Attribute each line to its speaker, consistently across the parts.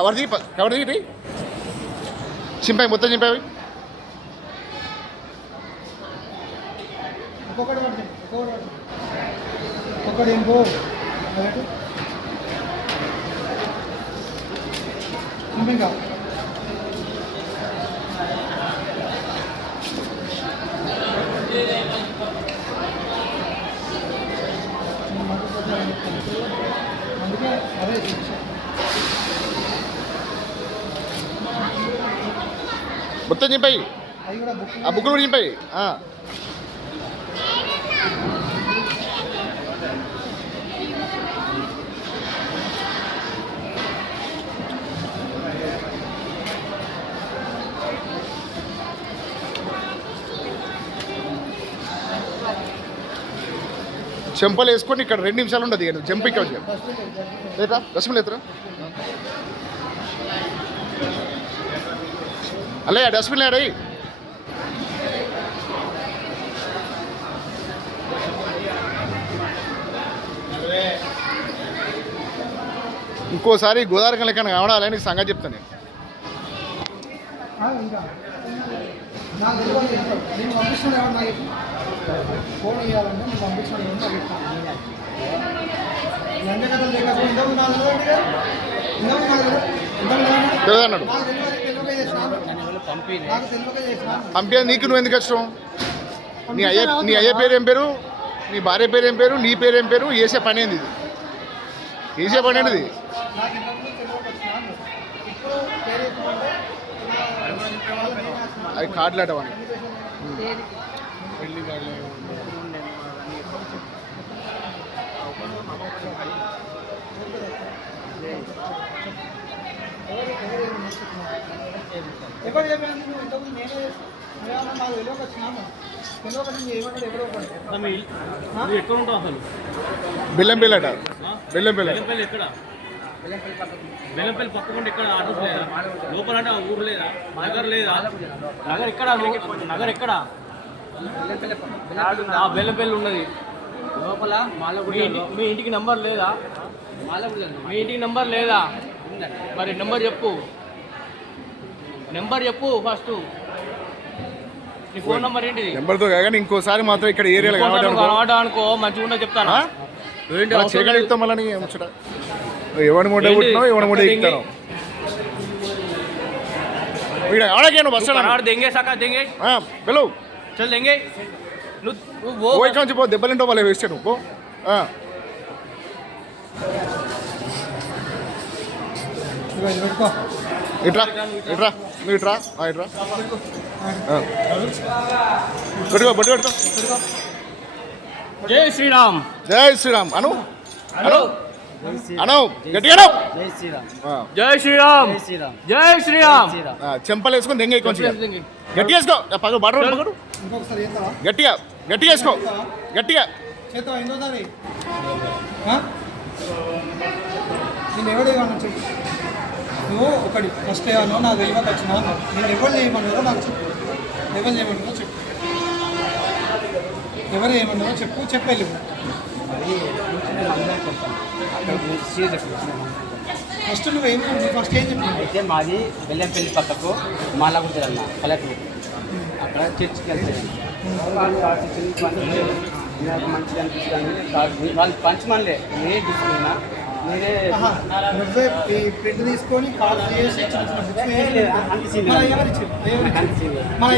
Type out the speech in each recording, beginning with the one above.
Speaker 1: Cover దిగి ప- cover దిగి చింపై మొత్తం చింపై
Speaker 2: ఒక్కొక్కటి పడుతుంది ఒక్కొక్కటి పడుతుంది ఒక్కొక్కటి ఏం పో అదటు ఇంకా అందుకే అదే
Speaker 1: మొత్తం చింపై
Speaker 2: అది కూడా బుక్
Speaker 1: ఆ బుక్కులు కూడా చెంపలు వేసుకొని ఇక్కడ రెండు నిమిషాలు ఉండదు ఇక్కడ చెంప ఇక్కడ లేదా రసం లేదురా? అల్లే డస్ట్బిన్ లేడీ ఇంకోసారి గోదావరి లెక్కన కావడాలని సంగతి చెప్తాను నేను.
Speaker 2: నాకు తెలియదు నేను పంపిస్తాను ఫోన్ ఇవ్వాలంటే నేను పంపించడం నాకు
Speaker 1: అన్నాడు పంపే నీకు నువ్వు ఎందుకు కష్టం నీ అయ్య నీ అయ్య పేరు ఏం పేరు? నీ భార్య పేరు ఏం పేరు? నీ పేరు ఏం పేరు? వేసే పని ఏంది ఇది? వేసే పని ఏంటిది అది కార్డులు తెలియక అటవని
Speaker 2: ఎక్కడ చెప్పాను నువ్వు ఇంతకుముందు నేనే చేస్తాను నాకు తెలియక
Speaker 3: అసలు?
Speaker 1: బిల్ల
Speaker 3: బెల్లంపల్లి ఎక్కడ? బెల్లంపల్లి పక్కకుండా ఎక్కడ? అడ్రస్ లేదా లోపల అంటే ఆ ఊరు లేదా? నగర్ లేదా? నగర్ ఎక్కడ? నగర్ ఎక్కడ? బెల్లపల్లి ఉన్నది. లోపల మీ ఇంటికి నంబర్ లేదా? మీ ఇంటికి నంబర్ లేదా? మరి నెంబర్ చెప్పు. నెంబర్ చెప్పు ఫస్ట్ నీ ఫోన్ నెంబర్ ఏంటిది?
Speaker 1: నెంబర్తో కాక ఇంకోసారి మాత్రం ఇక్కడ ఏరియాలో
Speaker 3: అనుకో. మంచిగా చెప్తాను. చెప్తానా
Speaker 1: చీకటి ఇస్తాం మళ్ళీ ఎవడి
Speaker 3: ఆడ దెంగే.
Speaker 1: సాకా
Speaker 3: चल देंगे नु वो वो
Speaker 1: ఓ ఇక్కడ నుంచి పో దెబ్బలింటో వాళ్ళు వేస్తాడు పో ఆ.
Speaker 2: ఇదిగో ఇది పెట్టుకో
Speaker 1: ఇట్రా ఇట్రా నువ్వు ఇట్రా ఆ, ఇట్రా ఆ. పెట్టుకో బొట్టు పెట్టుకో
Speaker 3: जय श्री राम
Speaker 1: జై శ్రీరామ్ అను అను అనవ్ గట్టిగా
Speaker 4: జై శ్రీరామ్. జై శ్రీరామ్.
Speaker 1: చెంపలు వేసుకొని దెంగ కొంచెం గట్టిగా వేసుకో. పగ బడరు పగడు. గట్టిగా గట్టిగా వేసుకో. గట్టిగా.
Speaker 2: నువ్వు ఒకటి ఫస్ట్ ఏమో నా తెలియక వచ్చిన నేను ఎవరు చేయమన్నారో నాకు చెప్పు. ఎవరు చేయమన్నారో చెప్పు. ఎవరు ఏమన్నారో చెప్పు చెప్పలేము
Speaker 4: మరి అందరికి అక్కడ
Speaker 2: ఫస్ట్ నువ్వు ఏం ఫస్ట్ ఏం
Speaker 4: అయితే మాది బెల్లంపల్లి పక్కకు మాలగుంటుంది అన్న పల్లెటూరు. అక్కడ చర్చికి వెళ్తాను నాకు మంచిగా అనిపిస్తుంది. వాళ్ళు పంచమనిలే నేనే తీసుకున్నా. నేనే
Speaker 2: ఆహా, నువ్వే ఈ ప్రింట్ తీసుకొని కాల్ చేసి ఎవరిచ్చారు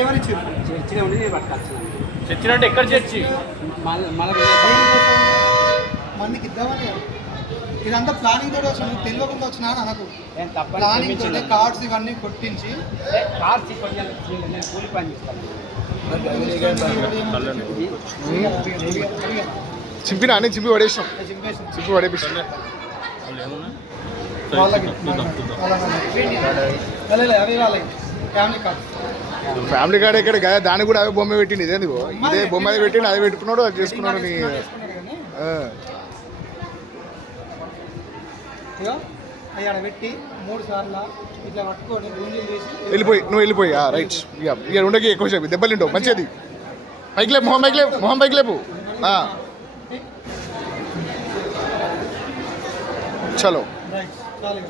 Speaker 2: ఎవరిచ్చారు
Speaker 4: చర్చిలో ఉండి నేను పట్టుకొచ్చాను.
Speaker 3: చచ్చినట్టు ఎక్కడ చర్చి?
Speaker 4: మళ్ళీ మళ్ళీ
Speaker 2: మందికి ఇద్దామని. ఇదంతా ప్లానింగ్ తోటి వచ్చిన తెలియకుండా వచ్చినా అని అనకు ప్లానింగ్ తోటి. కార్డ్స్ ఇవన్నీ కొట్టించి.
Speaker 4: కార్డ్స్ కూలి పని చేస్తాను.
Speaker 1: చింపినా? అని చింపి
Speaker 2: చింపేసి
Speaker 1: చింపి పడేపిస్తాం
Speaker 2: వాళ్ళకి వాళ్ళకి అవి వాళ్ళకి ఫ్యామిలీ కార్డ్
Speaker 1: ఎక్కడ? కదా దానికి కూడా అవే బొమ్మ పెట్టింది ఇదేంది ఇగో. ఇదే బొమ్మ అది పెట్టిండు అది పెట్టుకున్నాడు అది చేసుకున్నాడు
Speaker 2: ఆడ పెట్టి మూడు సార్లు ఇట్లా పట్టుకొని గుంజీలు తీసి
Speaker 1: వెళ్ళిపోయి నువ్వు వెళ్ళిపోయి రైట్ ఇక ఇక ఉండకి ఎక్కువ సేపు. దెబ్బలు తింటావు మంచిది. పైకి లేపు మొహం పైకి లేపు మొహం పైకి లేపు. చలో.
Speaker 2: రైట్ చాలు.